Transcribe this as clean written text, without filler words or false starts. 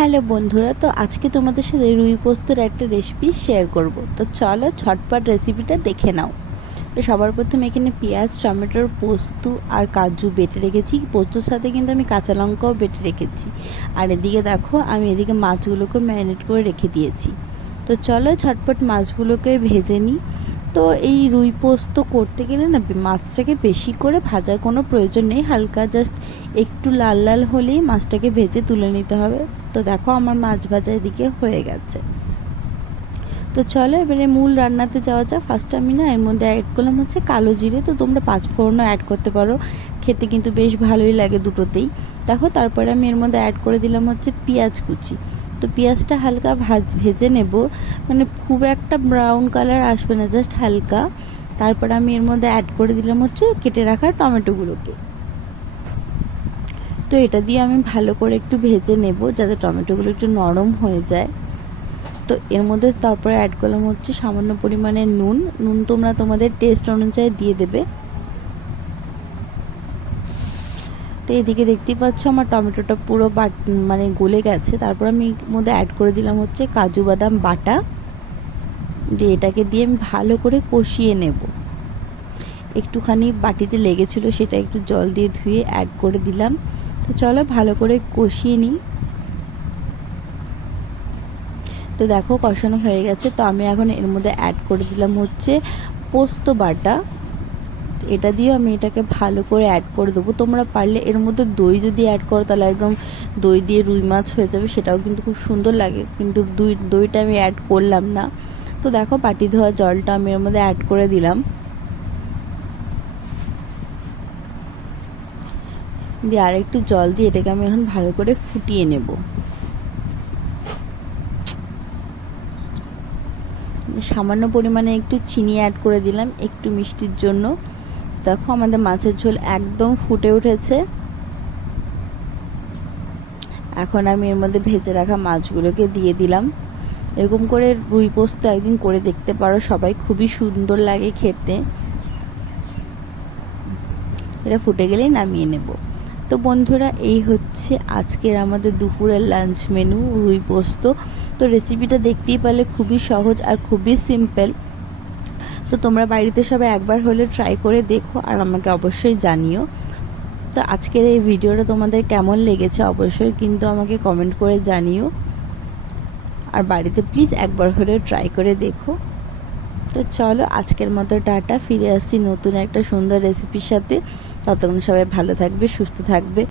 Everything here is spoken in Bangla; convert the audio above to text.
হ্যালো বন্ধুরা, তো আজকে তোমাদের সাথে রুই পোস্তর একটা রেসিপি শেয়ার করব। তো চলো ঝটপট রেসিপিটা দেখে নাও। তো সবার প্রথমে এখানে পেঁয়াজ, টমেটোর, পোস্ত আর কাজু বেটে রেখেছি। পোস্তর সাথে কিন্তু আমি কাঁচা লঙ্কাও বেটে রেখেছি। আর এদিকে দেখো, আমি এদিকে মাছগুলোকে ম্যারিনেট করে রেখে দিয়েছি। তো চলো ঝটপট মাছগুলোকে ভেজে নিই। তো এই রুই পোস্ত করতে গেলে না মাছটাকে বেশি করে ভাজার কোনো প্রয়োজন নেই, হালকা জাস্ট একটু লাল লাল হলেই মাছটাকে ভেজে তুলে নিতে হবে। তো দেখো আমার মাছ ভাজা এদিকে হয়ে গেছে। তো চলো এবারে মূল রান্নাতে যাওয়া যাক। ফার্স্টে আমি না এর মধ্যে অ্যাড করলাম হচ্ছে কালো জিরে। তো তোমরা পাঁচফোড়নও অ্যাড করতে পারো, খেতে কিন্তু বেশ ভালোই লাগে দুটোতেই। দেখো তারপরে আমি এর মধ্যে অ্যাড করে দিলাম হচ্ছে পেঁয়াজ কুচি। তো পেঁয়াজটা হালকা ভেজে নেব, মানে খুব একটা ব্রাউন কালার আসবে না, জাস্ট হালকা। তারপরে আমি এর মধ্যে অ্যাড করে দিলাম হচ্ছে কেটে রাখা টমেটোগুলোকে। তো এটা দিয়ে আমি ভালো করে একটু ভেজে নেব যাতে টমেটোগুলো একটু নরম হয়ে যায়। তো এর মধ্যে তারপরে অ্যাড করলাম হচ্ছে সামান্য পরিমাণে নুন। তোমরা তোমাদের টেস্ট অনুযায়ী দিয়ে দেবে। তো এদিকে দেখতেই পাচ্ছ আমার টমেটোটা পুরো মানে গলে গেছে। তারপর আমি এর মধ্যে অ্যাড করে দিলাম হচ্ছে কাজু বাদাম বাটা, যে এটাকে দিয়ে আমি ভালো করে কষিয়ে নেব। একটুখানি বাটিতে লেগেছিল, সেটা একটু জল দিয়ে ধুয়ে অ্যাড করে দিলাম। তো চলো ভালো করে কষিয়ে নিই। তো দেখো কষানো হয়ে গেছে। তো আমি এখন এর মধ্যে অ্যাড করে দিলাম হচ্ছে পোস্ত বাটা। এটা দিয়েও আমি এটাকে ভালো করে অ্যাড করে দেবো। তোমরা পারলে এর মধ্যে দই যদি অ্যাড করো তাহলে একদম দই দিয়ে রুই মাছ হয়ে যাবে, সেটাও কিন্তু খুব সুন্দর লাগে, কিন্তু দইটা আমি অ্যাড করলাম না। তো দেখো বাটি ধোয়া জলটা আমি এর মধ্যে অ্যাড করে দিলাম, দিয়ে আর একটু জল দিয়ে এটাকে আমি এখন ভালো করে ফুটিয়ে নেব। সামান্য পরিমাণে একটু চিনি অ্যাড করে দিলাম একটু মিষ্টির জন্য। দেখো আমাদের মাছের ঝোল একদম ফুটে উঠেছে। এখন আমি এর মধ্যে ভেজে রাখা মাছগুলোকে দিয়ে দিলাম। এরকম করে রুই পোস্ত একদিন করে দেখতে পারো সবাই, খুবই সুন্দর লাগে খেতে। এটা ফুটে গেলেই নামিয়ে নেব। তো বন্ধুরা, এই হচ্ছে আজকের আমাদের দুপুরের লাঞ্চ মেনু, রুই পোস্ত। তো রেসিপিটা দেখতেই পারলে খুবই সহজ আর খুবই সিম্পল। তো তোমরা বাড়িতে সবাই একবার হলে ট্রাই করে দেখো আর আমাকে অবশ্যই জানিও। তো আজকের এই ভিডিওটা তোমাদের কেমন লেগেছে অবশ্যই কিন্তু আমাকে কমেন্ট করে জানিও। আর বাড়িতে প্লিজ একবার হলে ট্রাই করে দেখো। তো চলো আজকের মতো টাটা, ফিরে আসছি নতুন একটা সুন্দর রেসিপির সাথে। ততক্ষণ সবাই ভালো থাকবে, সুস্থ থাকবে।